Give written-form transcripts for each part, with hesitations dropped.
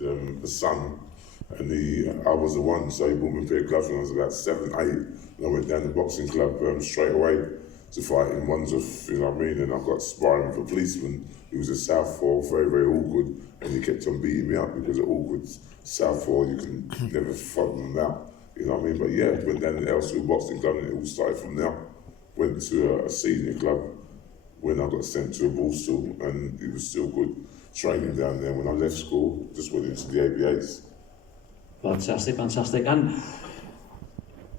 a son, and I was the one, so he bought me a pair of gloves when I was about 7, 8, and I went down to the boxing club straight away to fight in Wandsworth, you know what I mean, and I got sparring with a policeman who was a southpaw, very, very awkward, and he kept on beating me up because of awkward southpaw, you can never fuck them out, you know what I mean, but yeah, went down to the Elsfield Boxing Club and it all started from there. Went to a senior club when I got sent to a ball stool, and it was still good training down there. When I left school, just went into the ABAs. Fantastic, fantastic. And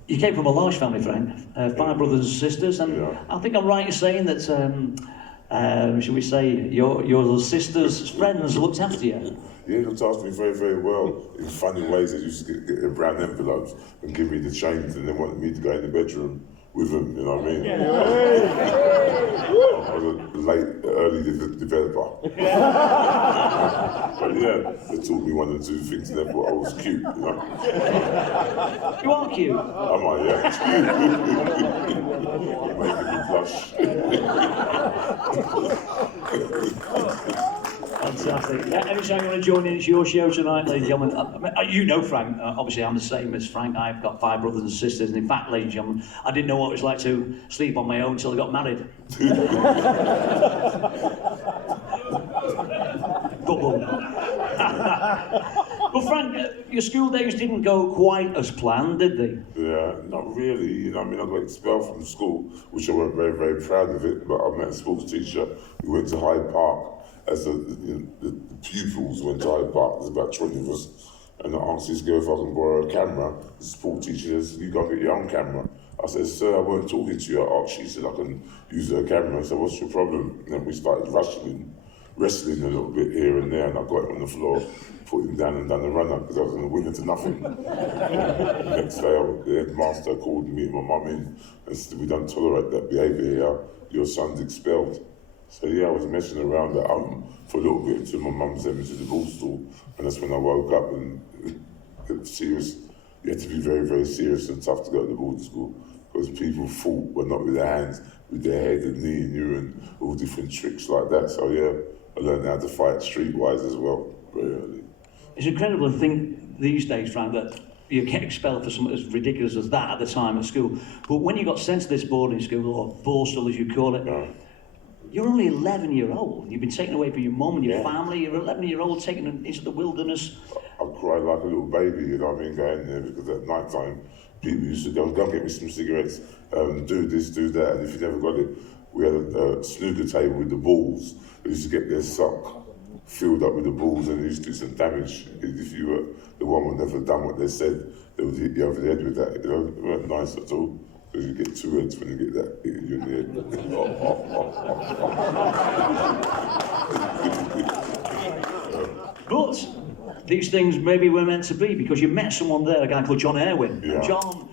you came from a large family, Frank, 5 brothers and sisters, and I think I'm right in saying that, shall we say, your sister's friends looked after you? Yeah, he looked after me very, very well. In funny ways, they used to get in brown envelopes and give me the chains, and they wanted me to go in the bedroom with them, you know what I mean? I was a late, early developer. But yeah, they taught me 1 or 2 things, and they thought I was cute, you know? You are cute. Am I, yeah? Making me blush. Fantastic. Anytime you want to join in, it's your show tonight, ladies and gentlemen. You know Frank, obviously I'm the same as Frank. I've got 5 brothers and sisters, and in fact, ladies and gentlemen, I didn't know what it was like to sleep on my own until I got married. Well, Frank, your school days didn't go quite as planned, did they? Yeah, not really. You know, I mean, I got expelled from school, which I wasn't very, very proud of it, but I met a sports teacher who went to Hyde Park. As the pupils went to Hyde Park, there's about 20 of us, and I asked this girl if I can borrow a camera. The sport teacher says, you go and get your own camera. I said, sir, I weren't talking to you. She said, I can use her camera. I said, what's your problem? And then we started wrestling a little bit here and there, and I got him on the floor, put him down and done the run-up because I was going to win it to nothing. The next day, the headmaster called me and my mum in and said, we don't tolerate that behaviour here. Your son's expelled. So yeah, I was messing around at home for a little bit until my mum sent me to the ball stool, and that's when I woke up and it was serious. You had to be very, very serious and tough to go to the boarding school because people fought, but not with their hands, with their head and kneeing you and all different tricks like that. So yeah, I learned how to fight streetwise as well, very early. It's incredible to think these days, Frank, that you get expelled for something as ridiculous as that at the time at school. But when you got sent to this boarding school, or borstal as you call it, you're only 11-year-old. You've been taken away from your mum and your family. You're 11-year-old taken into the wilderness. I cried like a little baby, you know what I mean, going there, because at night time, people used to go and get me some cigarettes, do this, do that, and if you never got it, we had a snooker table with the balls. They used to get their sock filled up with the balls, and they used to do some damage. If you were the one who never done what they said, they would hit you over the head with that, you know, it weren't nice at all. Because you get 2 heads when you get that hit you in the head. But these things maybe were meant to be because you met someone there, a guy called John Irwin. Yeah. John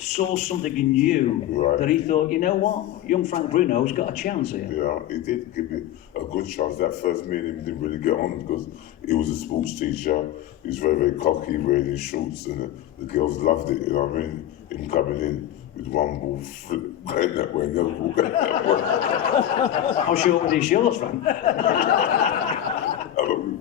saw something in you that he thought, you know what, young Frank Bruno's got a chance here. Yeah, he did give me a good chance. That first me and him didn't really get on because he was a sports teacher. He was very, very cocky, wearing his shorts, and the girls loved it, you know what I mean? Him coming in with one ball going that way, another ball going that way. How short were these shorts, Frank?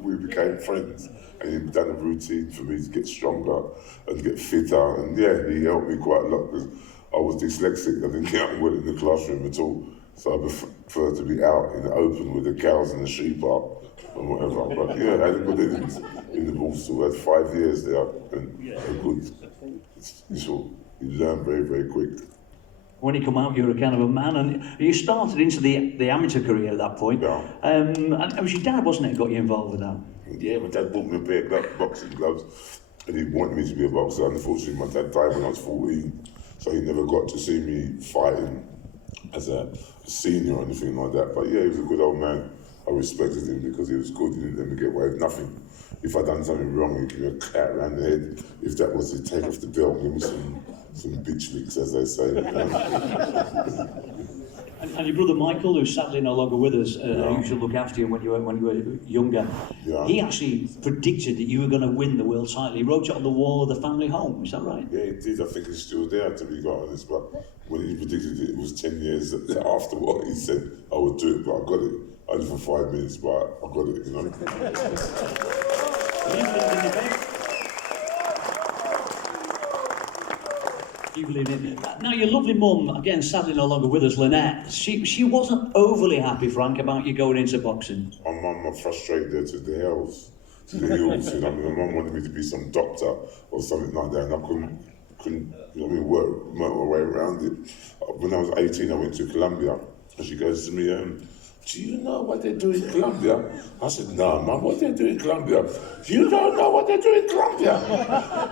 We became friends, and he done a routine for me to get stronger and get fitter, and yeah, he helped me quite a lot because I was dyslexic. I didn't get on well in the classroom at all, so I prefer to be out in the open with the cows and the sheep up and whatever. But yeah, I had a good innings in the ball school. I had 5 years there, and a good. You learn very, very quick. When you come out, you're a kind of a man, and you started into the amateur career at that point. Yeah. And it was your dad, wasn't it, got you involved with that? Yeah, my dad bought me a pair of boxing gloves, and he wanted me to be a boxer. Unfortunately, my dad died when I was 14, so he never got to see me fighting as a senior or anything like that. But yeah, he was a good old man. I respected him because he was good. He didn't let me get away with nothing. If I'd done something wrong, he'd give me a clap around the head. If that was to take off the belt, give me some bitch licks, as they say. And your brother Michael, who's sadly no longer with us, who used to look after you when you were younger, he actually predicted that you were going to win the world title. He wrote it on the wall of the family home, is that right? Yeah, he did. I think it's still there, to be quite honest. But when he predicted it, it was 10 years after what he said I would do it, but I got it. Only for 5 minutes, but I got it, you know. You believe in it. Now, your lovely mum, again, sadly no longer with us, Lynette, she wasn't overly happy, Frank, about you going into boxing. My mum was frustrated her to the hills, you know. I mean, my mum wanted me to be some doctor or something like that, and I couldn't, you know what I mean, work my way around it. When I was 18, I went to Colombia, and she goes to me, do you know what they do in Colombia? I said, no, Mum, what they do in Colombia? You don't know what they do in Colombia?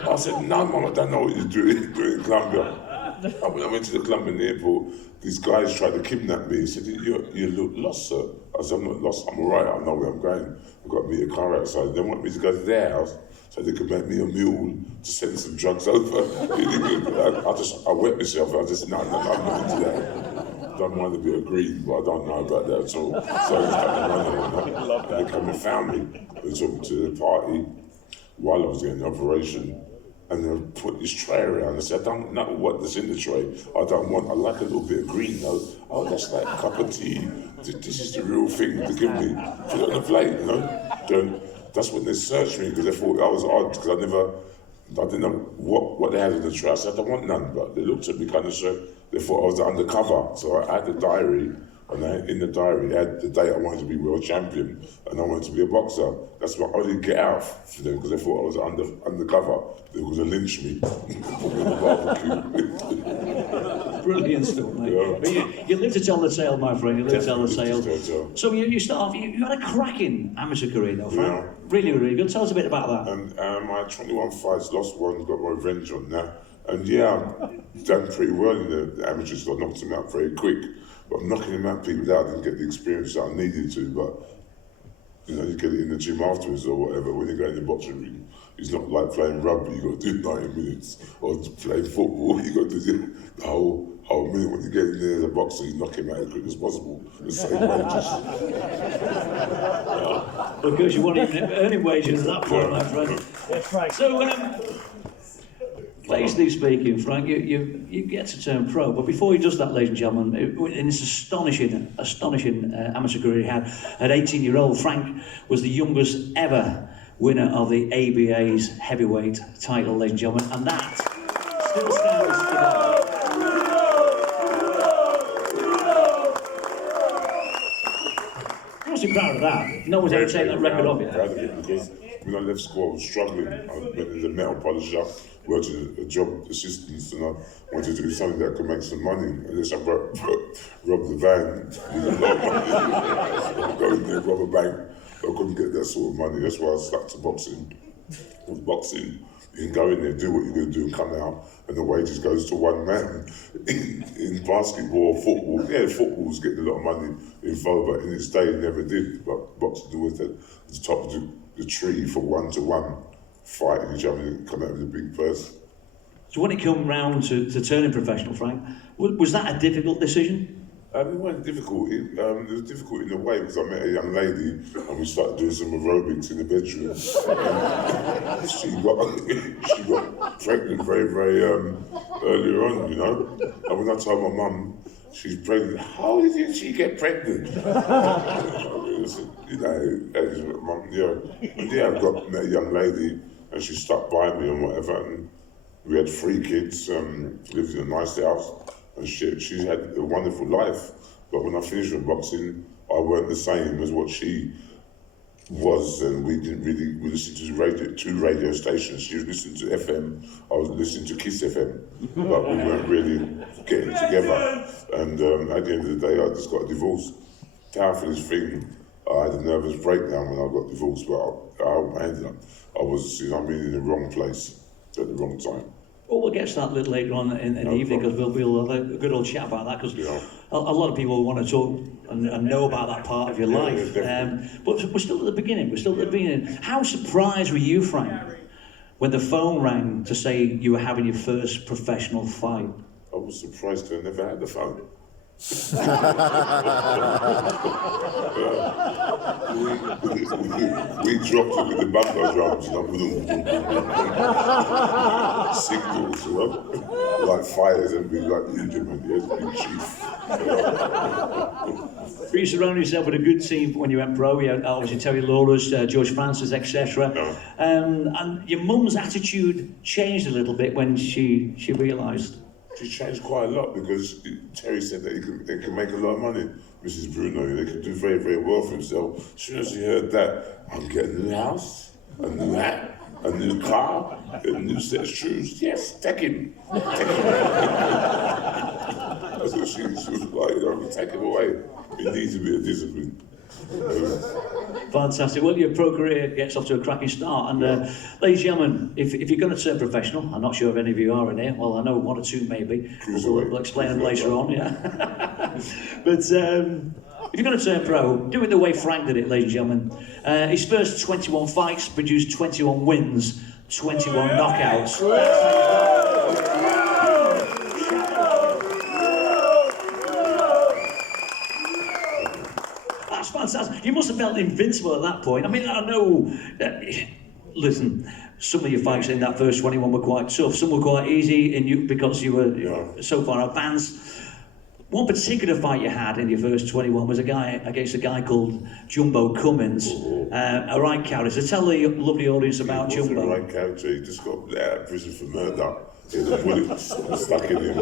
I said, no, Mum, I don't know what you do in Colombia. And when I went to the Colombian airport, these guys tried to kidnap me. He said, you look lost, sir. I said, I'm not lost, I'm all right, I know where I'm going. I've got to meet a car outside. They want me to go to their house so they could make me a mule to send some drugs over. I wet myself, I just, no, I'm not into that. I don't mind a bit of green, but I don't know about that at all. So it's and they come and found me. They took me to the party while I was getting the operation, and they put this tray around. I said, I don't know what's in the tray. I like a little bit of green though. Oh, that's like a cup of tea. This is the real thing to give me. Put it on the plate, you know? Then that's when they searched me, because they thought I was odd, because I didn't know what they had in the tray. I said, I don't want none, but they looked at me kind of so they thought I was undercover. So I had the diary, and in the diary I had the day I wanted to be world champion, and I wanted to be a boxer. That's why I didn't get out for them, because they thought I was undercover. They were going to lynch me, put me in the barbecue. Brilliant stuff, mate. Yeah. But you live to tell the tale, my friend. You live to tell the tale. Tale. So you start off, you had a cracking amateur career though, Frank. Yeah. Really, really good. Tell us a bit about that. And I had 21 fights, lost one, got my revenge on that. And yeah, I've done pretty well in the amateurs, so I knocked him out very quick. But I'm knocking him out people that I didn't get the experience that I needed to, but you know, you get it in the gym afterwards or whatever. When you go in the boxing ring, it's not like playing rugby, you got to do 90 minutes, or playing football, you got to do the whole minute. When you get in there as a boxer, you knock him out as quick as possible, the same wages. Because you weren't even earning wages at that point, my friend. That's right. So, basically speaking, Frank, you get to turn pro, but before he does that, ladies and gentlemen, in this astonishing amateur career he had, at 18-year-old, Frank was the youngest ever winner of the ABA's heavyweight title, ladies and gentlemen, and that still stands today. I'm proud of that. No one's ever taken that record off you. Proud of it, because when I left school, I was struggling. I went in the metal polisher, worked as a job assistant, and I wanted to do something that could make some money. Unless I robbed the van with a lot of money. Go in there, rob a bank. I couldn't get that sort of money. That's why I stuck to boxing. With boxing, you can go in there, do what you're going to do, and come out, and the wages goes to one man. In basketball, football, football's getting a lot of money involved, but in its day it never did. But boxing was at the top of the tree for one-to-one fighting each other and come out with a big purse. So when it came round to turning professional, Frank, was that a difficult decision? It wasn't difficult. It was difficult in a way, because I met a young lady and we started doing some aerobics in the bedroom. She got pregnant very, very early on, you know. And when I told my mum she's pregnant, how did she get pregnant? You know, mum, yeah. And yeah, I met a young lady and she stuck by me and whatever. And we had 3 kids, lived in a nice house. And she had a wonderful life, but when I finished with boxing, I weren't the same as what she was, and we listened to 2 radio stations. She was listening to FM, I was listening to Kiss FM, but we weren't really getting together. And at the end of the day, I just got a divorce. Powerfulest thing, I had a nervous breakdown when I got divorced, but I ended up, I was, you know, in the wrong place at the wrong time. Well, we'll get to that a little later on in the evening, because we'll have a good old chat about that, because a lot of people want to talk and know about that part of your life. But we're still at the beginning. How surprised were you, Frank, when the phone rang to say you were having your first professional fight? I was surprised because I never had the phone. We dropped it with the bumper drums, you know, signals, you know, like fires and be like Egypt, yes, big chief. You surrounded yourself with a good team when you went pro. You had obviously Terry Lawless, George Francis, etc. And your mum's attitude changed a little bit when she realised. She changed quite a lot because Terry said that they can make a lot of money. Mrs. Bruno, they could do very, very well for himself. As soon as she heard that, I'm getting a new house, a new hat, a new car, a new set of shoes. Yes, take him. Take him. That's what she was like, you know, take him away. It needs to be a discipline. Fantastic. Well, your pro career gets off to a cracking start. And ladies and gentlemen, if you're going to turn professional, I'm not sure if any of you are in here. Well, I know one or two maybe. We'll explain them later on, yeah. But if you're going to turn pro, do it the way Frank did it, ladies and gentlemen. His first 21 fights produced 21 wins, 21 knockouts. That's fantastic. You must have felt invincible at that point. I mean, I know. Listen, some of your fights in that first 21 were quite tough. Some were quite easy, because you were so far advanced. One particular fight you had in your first 21 was against a guy called Jumbo Cummins, a right character. So tell the lovely audience about Jumbo. He wasn't a right character. He just got let out of prison for murder. He had a bullet stuck in him.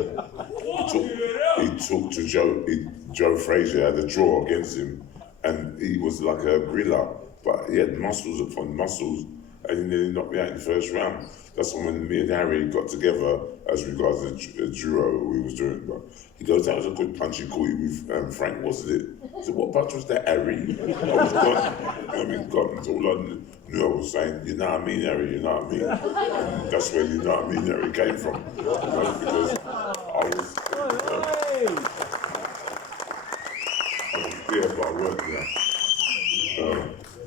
He took to Joe Frazier, had a draw against him, and he was like a gorilla, but he had muscles upon muscles, and he nearly knocked me out in the first round. That's when me and Harry got together as regards a duo we was doing. But he goes, that was a good punch you caught with Frank, wasn't it? I said, what punch was that, Harry? I was gone. I mean, God, that's all I knew I was saying, you know what I mean, Harry, you know what I mean? And that's where you know what I mean, Harry came from. You know, because I was there, but I weren't there.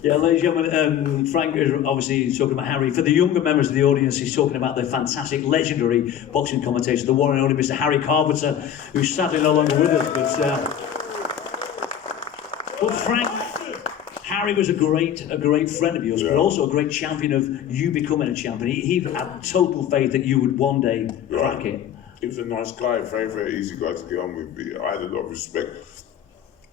Yeah, ladies and gentlemen, Frank is obviously talking about Harry. For the younger members of the audience, he's talking about the fantastic, legendary boxing commentator, the one and only Mr. Harry Carpenter, who's sadly no longer with us. But Frank, Harry was a great friend of yours, but also a great champion of you becoming a champion. He had total faith that you would one day crack it. He was a nice guy, very, very easy guy to get on with. I had a lot of respect,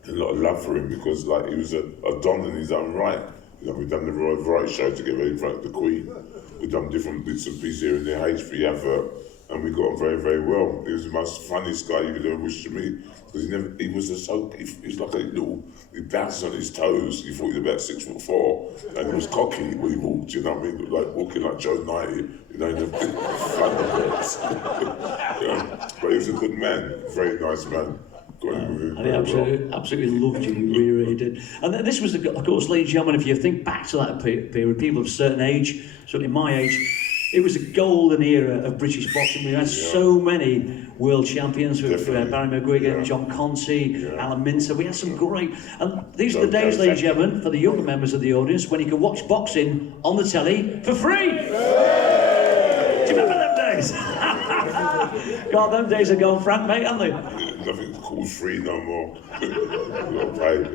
a lot of love for him because, like, he was a don in his own right. You know, we've done the Royal Variety Show together in front of the Queen. We've done different bits and pieces here and there, HP advert, and we got on very, very well. He was the most funniest guy you could ever wish to meet because he was like a little, he bounced on his toes. He thought he was about 6'4", and he was cocky when he walked. You know what I mean? Like walking like Joe 90, you know, in the big Thunderbirds. But he was a good man, very nice man. And he absolutely loved you, he really did. And this was, of course, ladies and gentlemen, if you think back to that period, people of a certain age, certainly my age, it was a golden era of British boxing. We had so many world champions with Barry McGuigan, John Conti, Alan Minter. We had some great... And these are the days, ladies and gentlemen, for the younger members of the audience, when you could watch boxing on the telly for free. Do you remember them days? God, them days are gone, Frank, mate, aren't they? Nothing's called free no more. You got paid,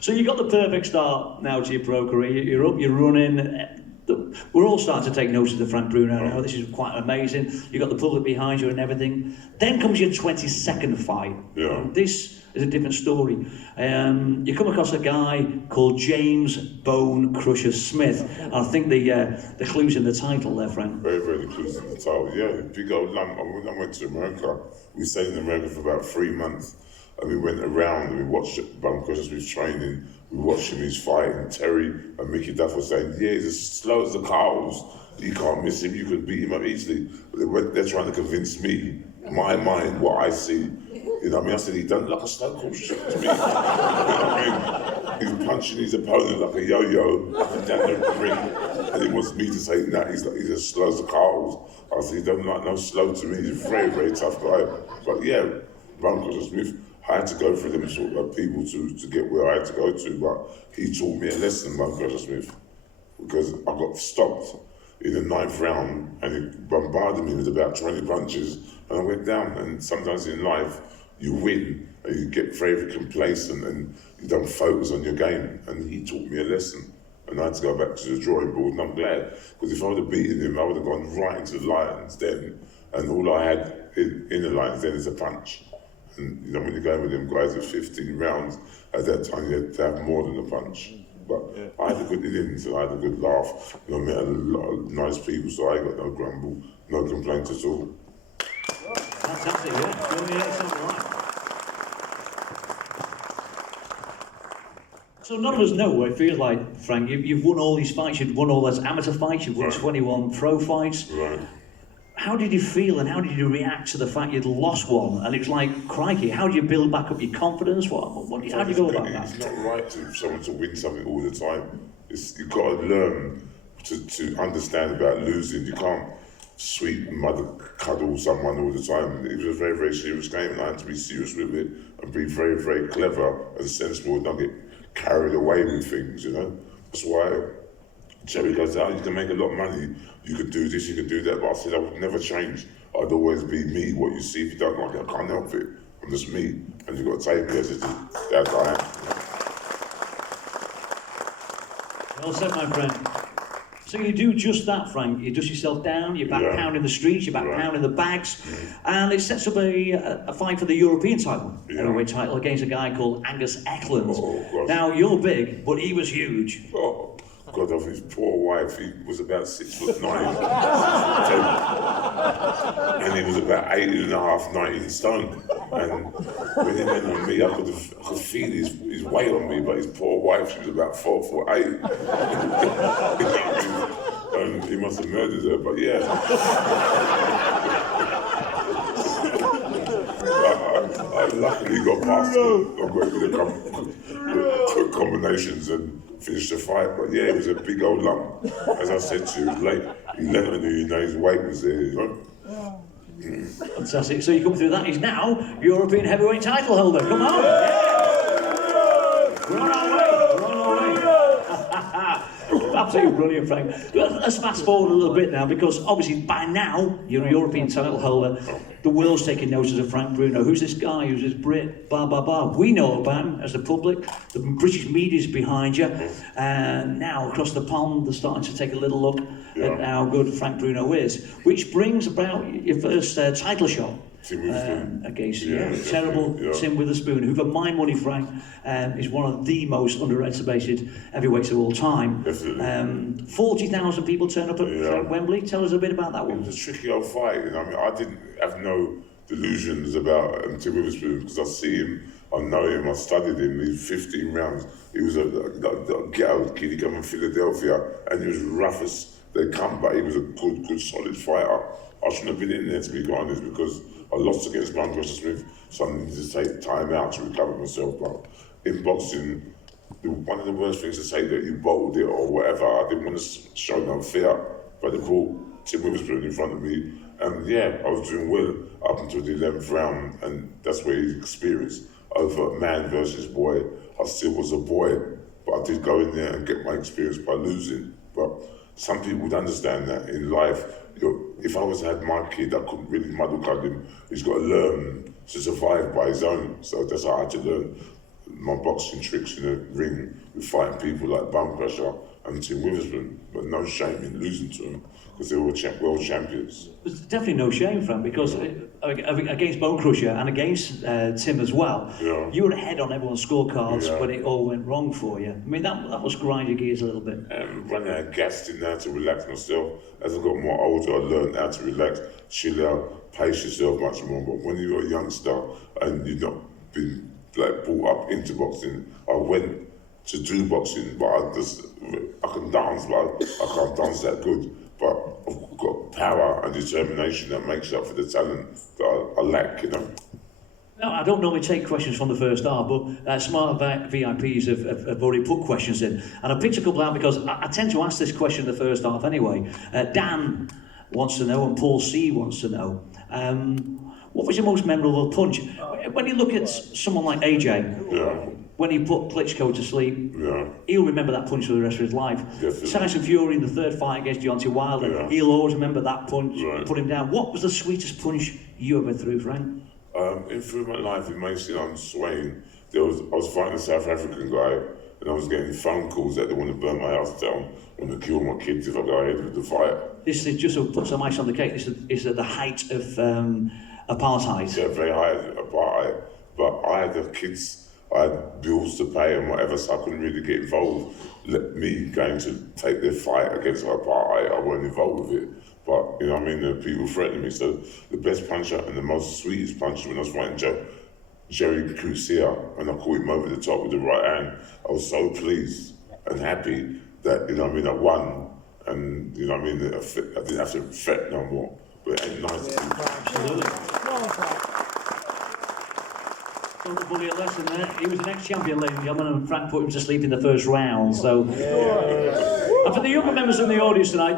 So you got the perfect start now to your pro career. You're up, you're running. We're all starting to take notice of the Frank Bruno now. This is quite amazing. You got the public behind you and everything. Then comes your 22nd fight. This is a different story. You come across a guy called James Bone Crusher Smith. I think the clue's in the title there, Frank. Very, very clues in the title. Yeah, big old lump. When I went to America, we stayed in America for about 3 months. And we went around and we watched Bone Crusher Smith's training. We watched him his fight, and Terry and Mickey Duff were saying, yeah, he's as slow as the cows. You can't miss him. You can beat him up easily. But they're trying to convince me, my mind, what I see. You know what I mean? I said, he done like a slow course to me. You know what I mean? He's punching his opponent like a yo-yo up and down the ring. And he wants me to say, nah, he's as slow as the cows. I said, he don't like no slow to me. He's a very, very tough guy. But yeah, Bone Crusher Smith, I had to go through them sort of people to get where I had to go to, but he taught me a lesson, Bone Crusher Smith, because I got stopped in the 9th round, and he bombarded me with about 20 punches, and I went down. And sometimes in life, you win, and you get very complacent, and you don't focus on your game. And he taught me a lesson, and I had to go back to the drawing board, and I'm glad, because if I would have beaten him, I would have gone right into the Lions Den, and all I had in the Lions Den is a punch. And you know, when you're going with them guys at 15 rounds, at that time you had to have more than a punch. But I had a good innings and I had a good laugh. And I met a lot of nice people, so I got no grumble, no complaints at all. Fantastic, yeah. Something right. So none of us know what it feels like, Frank. You've won all these fights, you've won all those amateur fights, you've won 21 pro fights. Right. How did you feel and how did you react to the fact you'd lost one? And it was like, crikey, how do you build back up your confidence? How do you go about that? It's not right for someone to win something all the time. You've got to learn to understand about losing. You can't sweep mother cuddle someone all the time. It was a very, very serious game, and I had to be serious with it and be very, very clever and sensible and not get carried away with things, you know. That's why Jerry goes, "Oh, you can make a lot of money, you could do this, you could do that," but I said I would never change. I'd always be me. What you see, if you don't like it, I can't help it. I'm just me, and you've got to take me as I am. Well said, my friend. So you do just that, Frank. You dust yourself down, you're back pounding the streets, you're back pounding the bags, and it sets up a fight for the European title, heavyweight title, against a guy called Angus Eckland. Oh, now, you're big, but he was huge. Oh, God, of his poor wife, he was about 6'9", and he was about 18.5, 19 stone. And when he went on me, I could feel his weight on me, but his poor wife, she was about 4'8". And he must have murdered her, but yeah. I luckily got past him. I got into the combinations and finished the fight. But yeah, it was a big old lump. As I said to you, it was late. He let on you know his weight was there, you know. Fantastic. So you come through that. He's now European heavyweight title holder. Come on. Yeah. We're on our way. Absolutely brilliant, Frank. Let's fast forward a little bit now, because obviously by now you're a European title holder. The world's taking notice of Frank Bruno. Who's this guy? Who's this Brit? Blah, blah, blah. We know about him as the public. The British media's behind you. And now across the pond, they're starting to take a little look at how good Frank Bruno is. Which brings about your first title shot. Against terrible Tim Witherspoon, who for my money, Frank, is one of the most underestimated heavyweights of all time. 40,000 people turn up at Wembley. Tell us a bit about that one. It was a tricky old fight. You know, I mean, I didn't have no delusions about Tim Witherspoon, because I see him, I know him, I studied him. He's 15 rounds. He was a ghetto kid. He came from Philadelphia, and he was rough as they come, but he was a good, solid fighter. I shouldn't have been in there, to be quite honest, because I lost against Bruno Smith, so I needed to take time out to recover myself. But in boxing, one of the worst things to say that you bottled it or whatever, I didn't want to show no fear, but they brought Tim Witherspoon in front of me, and I was doing well up until the 11th round, and that's where his experience over man versus boy. I still was a boy, but I did go in there and get my experience by losing. But some people would understand that in life. If I was had my kid, I couldn't really muddle cut him. He's got to learn to survive by his own. So that's how I had to learn my boxing tricks in the ring with fighting people like Bone Crusher and Tim Witherspoon. But no shame in losing to them, because they were world champions. There's definitely no shame, Frank, because against Bone Crusher and against Tim as well, you were ahead on everyone's scorecards when it all went wrong for you. I mean, that must grind your gears a little bit. Running out of gas in there to relax myself. As I got more older, I learned how to relax, chill out, pace yourself much more. But when you're a youngster and you've not been brought up into boxing, I went to do boxing, but I can dance, but I can't dance that good. But I've got power and determination that makes up for the talent that I lack, you know. No, I don't normally take questions from the first half, but smart VIPs have already put questions in. And I picked a couple out because I tend to ask this question in the first half anyway. Dan wants to know, and Paul C wants to know, what was your most memorable punch? When you look at someone like AJ, when he put Klitschko to sleep, Yeah. he'll remember that punch for the rest of his life. Definitely. Tyson Fury in the third fight against Deontay Wilder, Yeah. he'll always remember that punch, Right. put him down. What was the sweetest punch you ever threw, Frank? In through my life in Mason on Swain, I was fighting a South African guy, and I was getting phone calls that they want to burn my house down, want to kill my kids if I go ahead with the fight. This is just to put some ice on the cake. This is at the height of apartheid. They're very high apartheid, but I had the kids, I had bills to pay and whatever, so I couldn't really get involved. Me going to take their fight against apartheid, I wasn't involved with it. But, you know what I mean, the people threatening me. So the best puncher and the most sweetest puncher when I was fighting Jerry Crucia, and I caught him over the top with the right hand, I was so pleased and happy that, you know what I mean, I won. And, you know what I mean, I didn't have to fret no more. But it ain't nice to do. Absolutely. Don't bully a lesson there. He was an ex-champion, ladies and gentlemen, and Frank put him to sleep in the first round. So, and for the younger members in the audience tonight,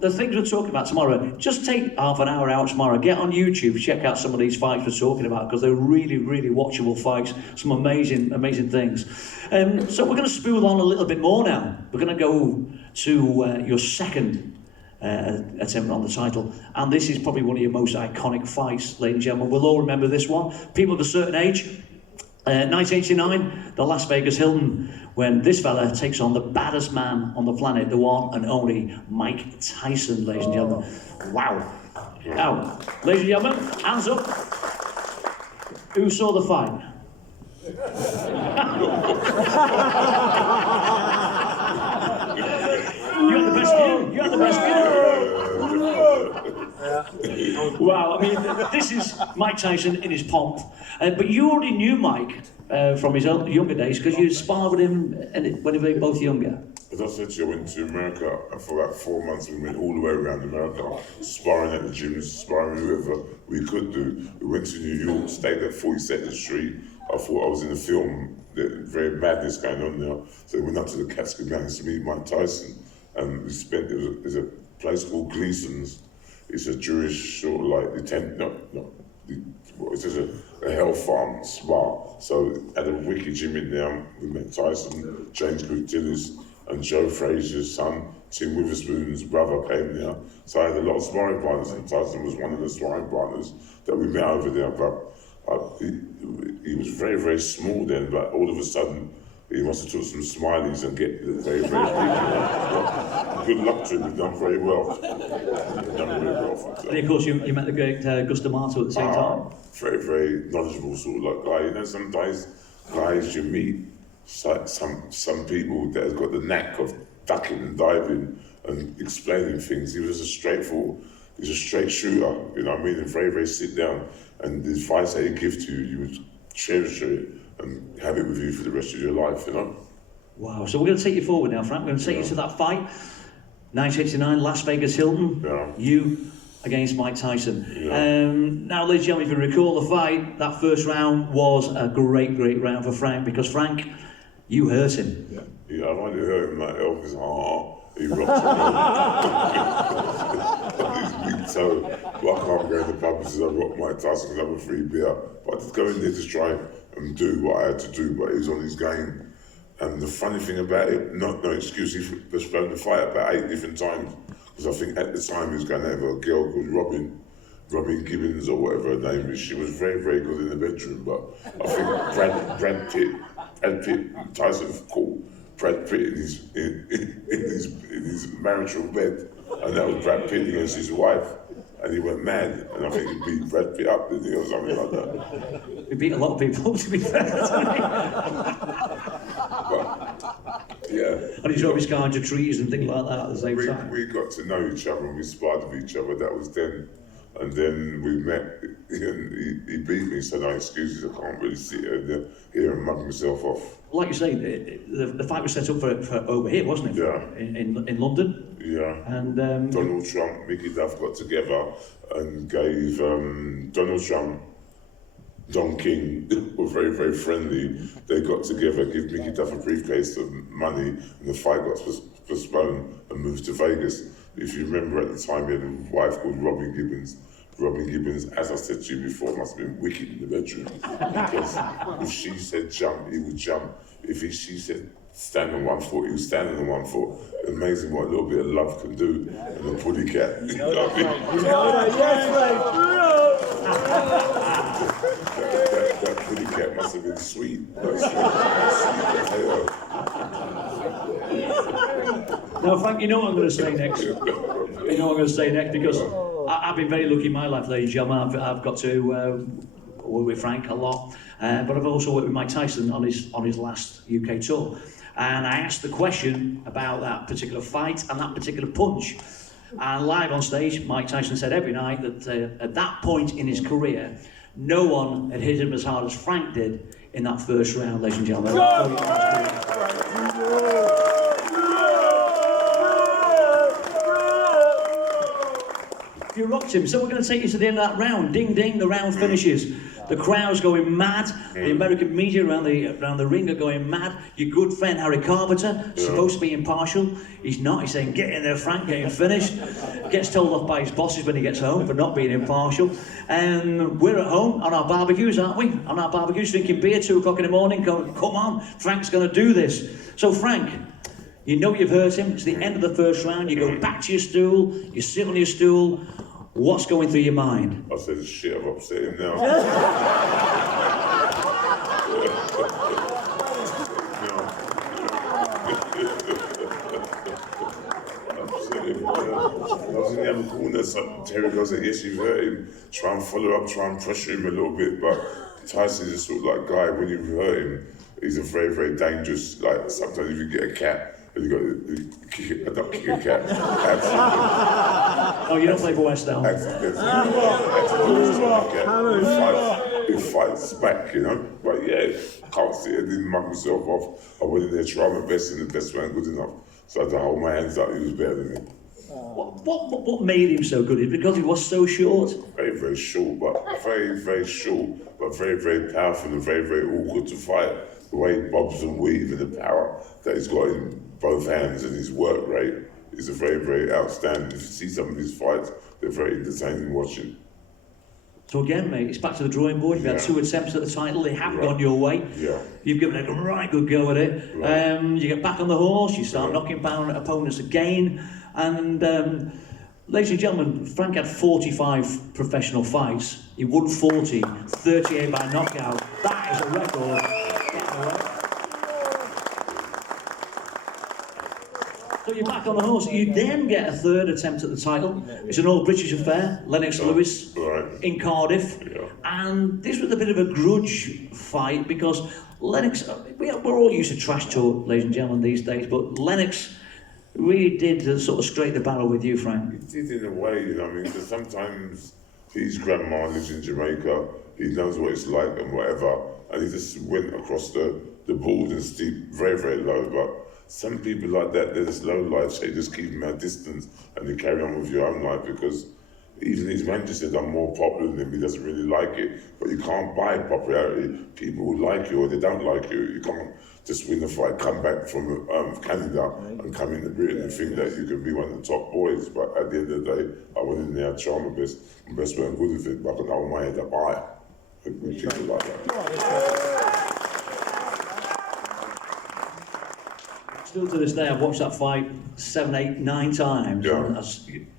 the things we're talking about tomorrow, just take half an hour out tomorrow, get on YouTube, check out some of these fights we're talking about, because they're really, really watchable fights, some amazing, amazing things. So we're going to spool on a little bit more now. We're going to go to your second attempt on the title, and this is probably one of your most iconic fights, ladies and gentlemen. We'll all remember this one. People of a certain age, 1989, the Las Vegas Hilton, when this fella takes on the baddest man on the planet, the one and only Mike Tyson, ladies and gentlemen. Wow. Now, ladies and gentlemen, hands up. Who saw the fight? You had the best view. You had the best view. Wow, I mean, this is Mike Tyson in his pomp. But you already knew Mike from his younger days because you sparred with him when they were both younger. As I said to you, I went to America and for about 4 months. We went all the way around America, sparring at the gyms, sparring whoever we could do. We went to New York, stayed at 42nd Street. I thought I was in a film, very madness going on there. So we went up to the Catskill Mountains to meet Mike Tyson. And we spent, there's a place called Gleason's. It's a Jewish sort of like, it's just a hell farm spa. So at a wicked gym in there, we met Tyson, James Guttillis, and Joe Frazier's son, Tim Witherspoon's brother came there. So I had a lot of sparring partners, and Tyson was one of the sparring partners that we met over there. But he was very, very small then, but all of a sudden, he must have took some smileys and get very, very big. Good luck to him, he's done very well. He's done very well. And of course, you met the great Gus D'Amato at the same time. Very, very knowledgeable sort of like guy. You know, sometimes guys you meet, some people that have got the knack of ducking and diving and explaining things. He was a straightforward, he's a straight shooter, you know what I mean? And very, very sit down. And the advice that he gives to you, you would cherish it and have it with you for the rest of your life, you know? Wow, so we're going to take you forward now, Frank. We're going to take you to that fight. 1989, Las Vegas Hilton. Yeah. You against Mike Tyson. Yeah. Now, ladies and gentlemen, if you recall the fight, that first round was a great, great round for Frank, because Frank, you hurt him. Yeah, I only heard him like Elvis, he rocked him. His big toe. Well, I can't go in the pub and say I rocked Mike Tyson and have a free beer. But I just go in there to try and do what I had to do, but he was on his game. And the funny thing about it, no excuse, he postponed the fight about 8 different times. Because I think at the time he was going to have a girl called Robin Gibbons or whatever her name is. She was very, very good in the bedroom, but I think Brad Pitt, Tyson caught Brad Pitt in his marital bed, and that was Brad Pitt against his wife, and he went mad, and I think he beat Brad Pitt up, didn't he, or something like that. He beat a lot of people, to be fair. But, yeah. And he drove his car into trees and things like that at the same time. We got to know each other and we sparred with each other, that was then. And then we met, and he beat me, so no excuses, I can't really sit here and mug myself off. Like you say, the fight was set up for over here, wasn't it? Yeah. In London. Yeah. And Donald Trump, Mickey Duff got together and gave Donald Trump, Don King were very, very friendly. They got together, give Mickey Duff a briefcase of money, and the fight got postponed and moved to Vegas. If you remember at the time, he had a wife called Robin Gibbons. Robin Gibbons, as I said to you before, must have been wicked in the bedroom. Because if she said jump, he would jump. She said stand on one foot, he was standing on one foot. Amazing what a little bit of love can do. And the puddy cat. You know what I mean? That puddy cat must have been sweet. Now, Frank, you know what I'm going to say next. You know what I'm going to say next, because I've been very lucky in my life, ladies and gentlemen. I've got to work with Frank a lot, but I've also worked with Mike Tyson on his last UK tour. And I asked the question about that particular fight and that particular punch. And live on stage, Mike Tyson said every night that at that point in his career, no one had hit him as hard as Frank did in that first round, ladies and gentlemen. You rocked him. So we're going to take you to the end of that round. Ding, ding, the round finishes. The crowd's going mad. The American media around the ring are going mad. Your good friend Harry Carpenter, supposed to be impartial. He's not. He's saying, get in there, Frank, get him finished. Gets told off by his bosses when he gets home for not being impartial. And we're at home on our barbecues, aren't we? On our barbecues, drinking beer, 2 o'clock in the morning, going, come on, Frank's going to do this. So Frank, you know you've hurt him. It's the end of the first round. You go back to your stool. You sit on your stool. What's going through your mind? I said, shit, I've upset him now. Upset him. I was in the other corner, so Terry goes, yes, you've hurt him. Try and follow up, try and pressure him a little bit, but Tyson's a sort of like guy, when you've hurt him, he's a very, very dangerous, like sometimes if you get a cat, and you got to kick it, not kick a cat. Oh, you don't play for West Ham? He fights back, you know. But yeah, I can't sit and didn't mug myself off. I went in there trying my best, and the best weren't good enough. So I had to hold my hands up. He was better than me. What made him so good? Is it because he was so short? Very, very short, but very, very short, but very, very powerful and very, very awkward to fight. The way he bobs and weaves and the power that he's got in both hands and his work rate is a very, very outstanding. If you see some of his fights, they're very entertaining watching. So again, mate, it's back to the drawing board. You've had 2 attempts at the title. They haven't gone your way. Yeah. You've given it a right good go at it. Right. You get back on the horse. You start knocking down opponents again. And ladies and gentlemen, Frank had 45 professional fights. He won 40, 38 by knockout. That is a record. So you're back on the horse. You then get a 3rd attempt at the title. It's an all British affair. Lennox Lewis in Cardiff. Yeah. And this was a bit of a grudge fight because Lennox, we're all used to trash talk, ladies and gentlemen, these days, but Lennox really did sort of scrape the barrel with you, Frank. He did in a way, you know what I mean? Because sometimes his grandma lives in Jamaica, he knows what it's like and whatever, and he just went across the board and steep very, very low. But some people like that, they're just low life, so you just keep them at distance and you carry on with your own life, because even his manager said, I'm more popular than him, he doesn't really like it. But you can't buy popularity. People who like you or they don't like you. You can't just win the fight, come back from Canada and come into Britain and think that you can be one of the top boys. But at the end of the day, I went in there, I tried my best weren't good with it, but I can hold my head up high with people like that. Still to this day, I've watched that fight 7, 8, 9 times. Yeah. And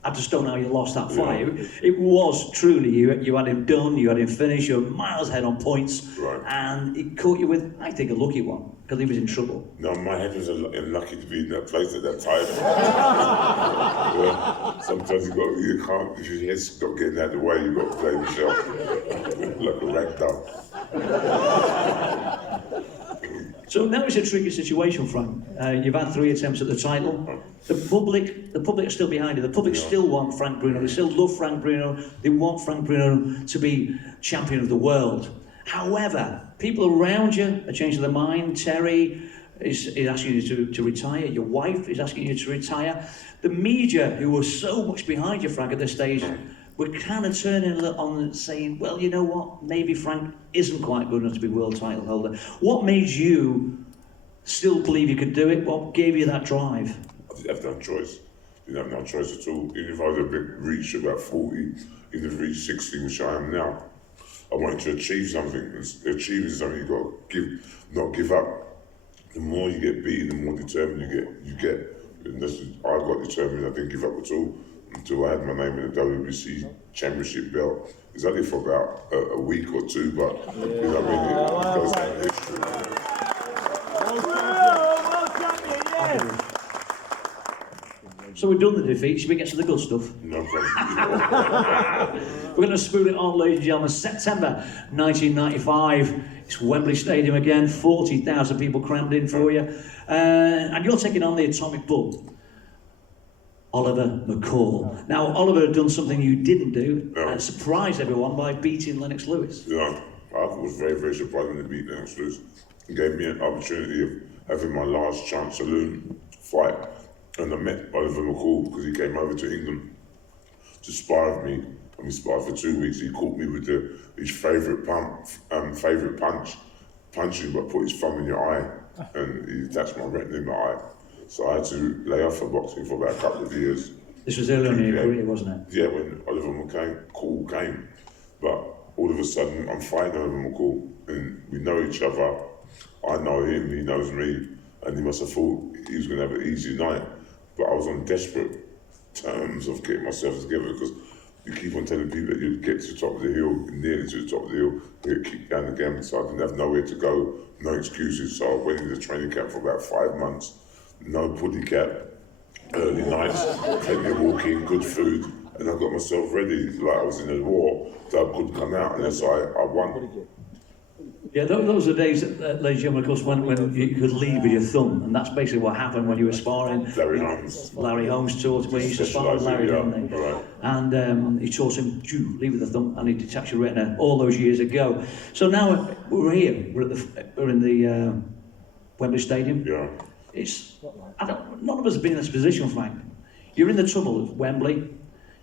I just don't know how you lost that fight. Yeah. It was truly, you had him done, you had him finished, you were miles ahead on points, and he caught you with, I think, a lucky one, because he was in trouble. No, my head was lucky to be in that place at that time. Sometimes you can't, if your head's not getting out of the way, you've got to play yourself like a rag doll. So now it's a tricky situation, Frank. You've had 3 attempts at the title. The public are still behind you. The public still want Frank Bruno. They still love Frank Bruno. They want Frank Bruno to be champion of the world. However, people around you are changing their mind. Terry is asking you to retire. Your wife is asking you to retire. The media, who were so much behind you, Frank, at this stage, we're kind of turning on and saying, well, you know what, maybe Frank isn't quite good enough to be world title holder. What made you still believe you could do it? What gave you that drive? I didn't have no choice. didn't have no choice at all. Even if I was a bit reached about 40, even if I reached 60, which I am now, I wanted to achieve something. And achieving something, you got to not give up. The more you get beaten, the more determined you get. And I got determined. I didn't give up at all until I had my name in the WBC Championship belt. It's only for about a week or two, but you know what I mean. It goes down in history. So we've done the defeat, should we get to the good stuff? No problem. We're going to spoon it on, ladies and gentlemen. September 1995. It's Wembley Stadium again, 40,000 people crammed in for you. And you're taking on the Atomic Bull, Oliver McCall. Now, Oliver had done something you didn't do and surprised everyone by beating Lennox Lewis. Yeah, I was very, very surprised when they beat Lennox Lewis. It gave me an opportunity of having my last chance saloon fight. And I met Oliver McCall because he came over to England to spar with me. And we sparred for 2 weeks. He caught me with his favourite punch, punching, but put his thumb in your eye. And he attached my retina in my eye. So I had to lay off for boxing for about a couple of years. This was early on in your career, wasn't it? Yeah, when Oliver McCall came. But all of a sudden, I'm fighting Oliver McCall, and we know each other. I know him, he knows me, and he must have thought he was going to have an easy night. But I was on desperate terms of getting myself together because you keep on telling people that you'd get to the top of the hill, nearly to the top of the hill, get kicked down again. So I didn't have nowhere to go, no excuses. So I went into the training camp for about 5 months, no putty cap, early nights, plenty of walking, good food, and I got myself ready like I was in a war that I couldn't come out unless I won. Yeah, those are days, ladies and gentlemen, of course, when you could lead with your thumb, and that's basically what happened when you were sparring. Larry Holmes taught when he used to spar with Larry, didn't he? Right. And he taught him, lead with the thumb, and he detached your retina all those years ago. So now we're here, we're in the Wembley Stadium. Yeah. None of us have been in this position, Frank. You're in the tunnel of Wembley.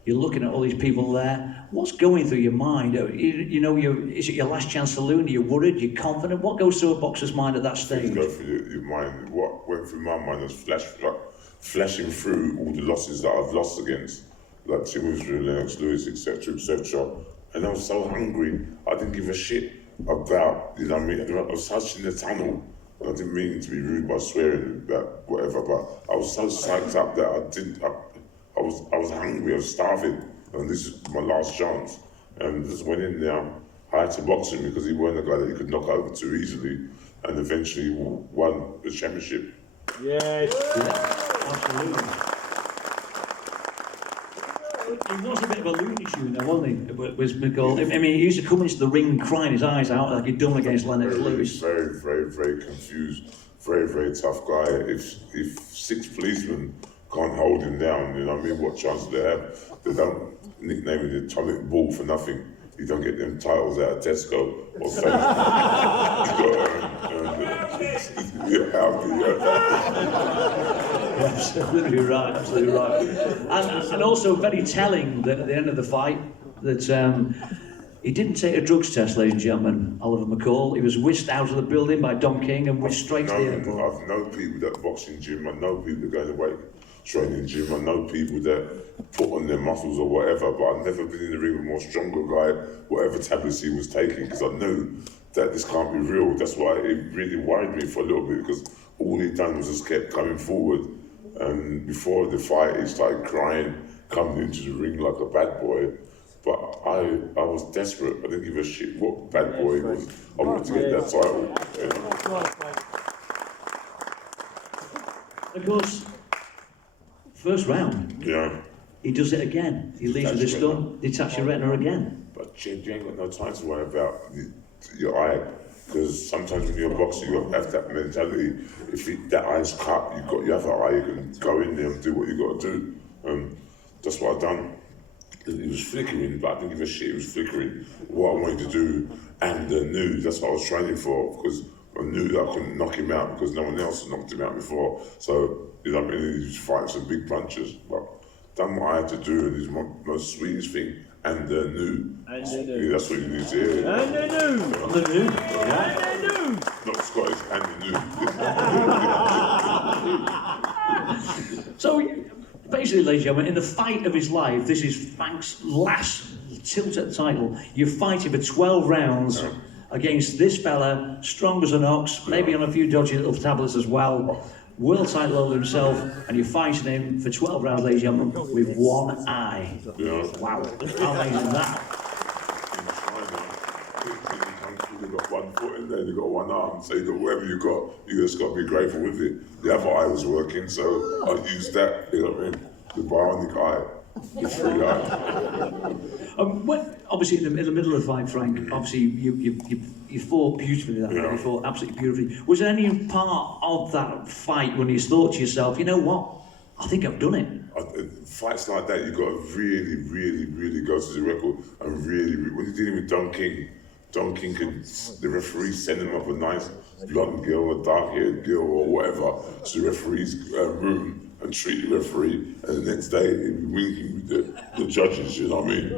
You're looking at all these people there. What's going through your mind? Is it your last chance saloon? Are you worried? Are you confident? What goes through a boxer's mind at that stage? Go through your mind. What went through my mind was flashing through all the losses that I've lost against, like Tim Wilson, Lennox Lewis, etc., etc. And I was so hungry, I didn't give a shit about, you know what I mean? I was such in the tunnel. And I didn't mean to be rude by swearing about whatever, but I was so psyched up that I was hungry, I was starving, and this is my last chance. And just went in there. I had to box him because he wasn't a guy that you could knock over too easily, and eventually won the championship. Yes. Yeah, absolutely. He was a bit of a loony tune, though, wasn't he? Was McCall? I mean, he used to come into the ring crying his eyes out like he'd done against Lennox Lewis. Very, very, very confused. Very, very tough guy. If 6 policemen can't hold him down, you know what I mean? What chance do they have? They don't nickname him the Atomic Bull for nothing. You don't get them titles out of Tesco or Absolutely right, absolutely right. And also very telling that at the end of the fight that he didn't take a drugs test, ladies and gentlemen, Oliver McCall. He was whisked out of the building by Dom King and whisked straight to the airport. I've known people that box in gym, I know people that go to weight training gym, I know people that put on their muscles or whatever, but I've never been in the ring with a more stronger guy, whatever tablets he was taking, because I knew that this can't be real. That's why it really worried me for a little bit, because all he'd done was just kept coming forward. And before the fight, he started crying, coming into the ring like a bad boy. But I was desperate. I didn't give a shit what bad boy he was. I wanted to get that title. Of course, first round, he does it again. He leaves with his thumb, detach your retina again. But you ain't got no time to worry about your eye, because sometimes when you're a boxer, you have that mentality. If that eye's cut, you've got your other eye, you can go in there and do what you got to do. That's what I've done. It was flickering, but I didn't give a shit. It was flickering what I wanted to do, and knew that's what I was training for, because I knew that I couldn't knock him out because no one else had knocked him out before. So, you know what I mean? He was fighting some big punches, but done what I had to do, and it's my most sweetest thing. And knew. Yeah, that's what you need to hear. And knew. Not Scottish, and knew. So, Basically, ladies and gentlemen, in the fight of his life, this is Frank's last tilt at the title. You're fighting for 12 rounds against this fella, strong as an ox, maybe on a few dodgy little tablets as well. World title holder himself, and you're fighting him for 12 rounds, ladies and gentlemen, with one eye. Yeah. Wow, how amazing is that? You've got one foot in there, you've got one arm, so you've got whatever you got, you just got to be grateful with it. The other eye was working, so I used that, you know what I mean? The bionic eye, the free eye. Obviously, in the middle of the fight, Frank, obviously you fought beautifully that night, you fought absolutely beautifully. Was there any part of that fight when you thought to yourself, you know what, I think I've done it? Fights like that, you've got to really go to the record and really, when you're dealing with Don King could, the referee send him up a nice blonde girl, a dark-haired girl or whatever to the referee's room and treat the referee, and the next day he'd be winking with the judges, you know what I mean?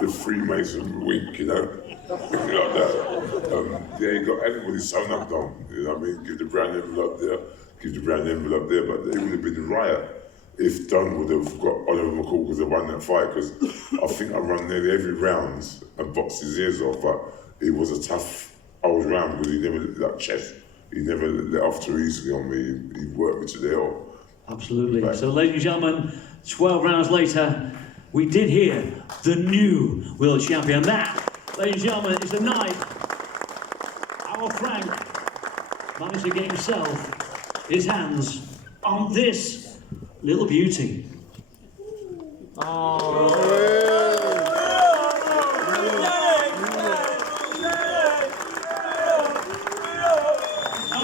The Freemason wink, you know? Like that. You got everybody sewn up down, you know what I mean? Give the brown envelope there, but it would have been a riot if Dunn would have got Oliver McCall because they won that fight, because I think I run nearly every round and boxed his ears off, but it was a tough old round because he never let that chest, he never let off too easily on me, he worked me to the hill. Absolutely. Right. So, ladies and gentlemen, 12 rounds later, we did hear the new world champion. That, ladies and gentlemen, is the night our Frank managed to get himself his hands on this little beauty. Ladies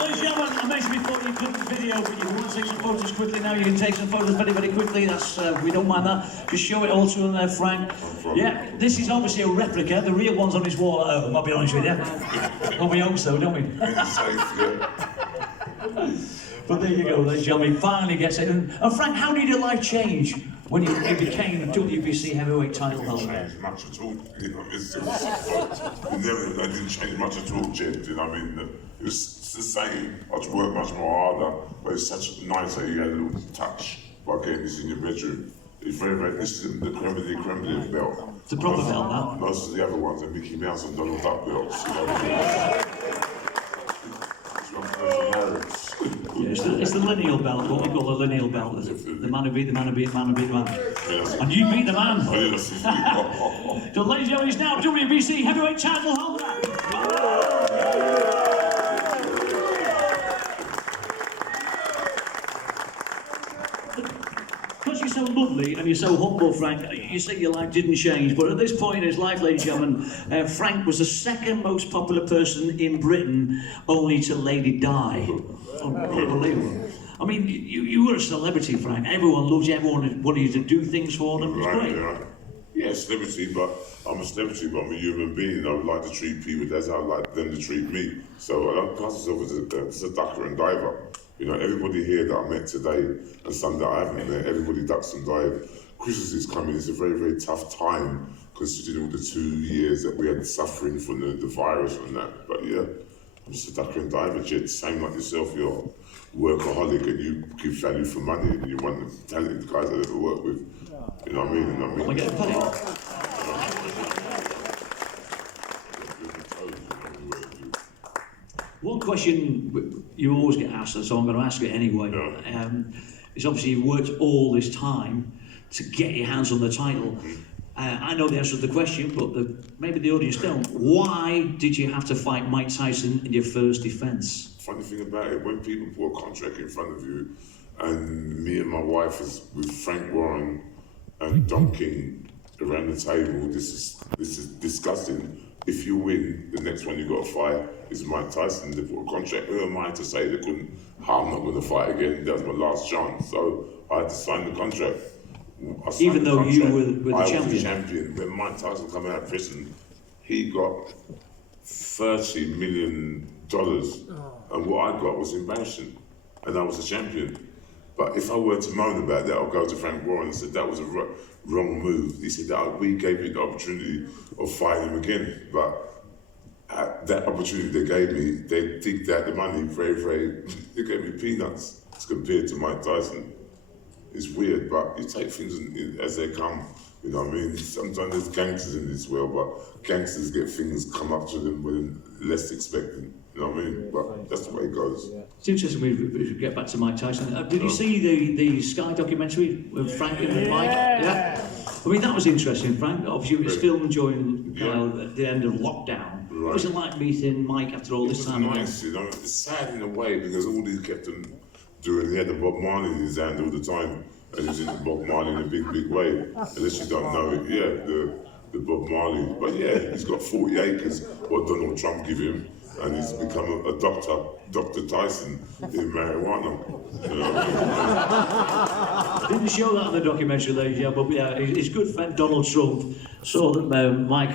and gentlemen, I mentioned before you clip the video, but you want to take some photos quickly now. You can take some photos very quickly. That's we don't mind that. Just show it all to them there, Frank. Yeah, this is obviously a replica. The real one's on his wall at home, I'll be honest with you. Well, we hope so, don't we? But there you go, ladies and gentlemen, he finally gets it. And Frank, how did your life change when you became WBC heavyweight title holder? It didn't change much at all, you know, I didn't change much at all, Jed, you know what I mean? It was the same, I just worked much more harder, but it's such nice that you had a little touch by getting this in your bedroom. It's very, this is the creme de la creme de la belt. It's a proper belt now. Most of the other ones are Mickey Mouse and Donald Duck belts, you know what I mean? It's the lineal belt, what we call the lineal belt. The man who beat the man who beat the man who beat the man. Yes. And you beat the man. Oh, yes. So, ladies and gentlemen, he's now WBC heavyweight title holder. Because you're so lovely and you're so humble, Frank, you say your life didn't change, but at this point in his life, ladies and gentlemen, Frank was the second most popular person in Britain, only to Lady Di. Unbelievable. I mean, you were a celebrity, Frank. Everyone loved you, everyone wanted you to do things for them. It was great. Yeah, celebrity, but I'm a celebrity, but I'm a human being. I would like to treat people as I would like them to treat me. So I don't class myself as a ducker and diver. You know, everybody here that I met today and some that I haven't met, everybody ducks and dives. Christmas is coming, it's a very, very tough time considering all the 2 years that we had suffering from the virus and that. But yeah, I'm just a ducker and diver, Jed. Same like yourself, you're a workaholic and you give value for money and you're one of the talented guys I've ever worked with. You know what I mean? And I mean, I get paid. One question you always get asked, so I'm going to ask it anyway, is obviously you've worked all this time to get your hands on the title. I know the answer to the question, but maybe the audience don't. Why did you have to fight Mike Tyson in your first defence? Funny thing about it, when people put a contract in front of you, and me and my wife was with Frank Warren and Don King around the table, this is disgusting. If you win, the next one you got to fight is Mike Tyson. They put a contract. Who am I to say they couldn't? I'm not going to fight again. That was my last chance. So I had to sign the contract. Even though you were the champion? I was the champion. When Mike Tyson came out of prison, he got $30 million, and what I got was embarrassing, and I was a champion. But if I were to moan about that, I'll go to Frank Warren and say that was a wrong move. He said that we gave you the opportunity of fighting him again, but that opportunity they gave me, they digged out the money they gave me peanuts as compared to Mike Tyson. It's weird, but you take things as they come. You know what I mean? Sometimes there's gangsters in this world, but gangsters get things come up to them when less expected. You know what I mean? But that's the way it goes. It's interesting we get back to Mike Tyson. Did you see the Sky documentary with Frank and Mike? Yeah. I mean, that was interesting, Frank. Obviously, it was filmed during at the end of lockdown. Right. What was it like meeting Mike after all this time? It was nice, you know. It's sad in a way because all he kept on doing, he had the Bob Marley in his hand all the time. And he was into Bob Marley in a big way. Unless you don't know it, the Bob Marley. But yeah, he's got 40 acres, what Donald Trump give him. And he's become a doctor, Dr. Tyson, in marijuana. You know what I mean? Didn't show that in the documentary, ladies, yeah, but yeah, his good friend Donald Trump saw that Michael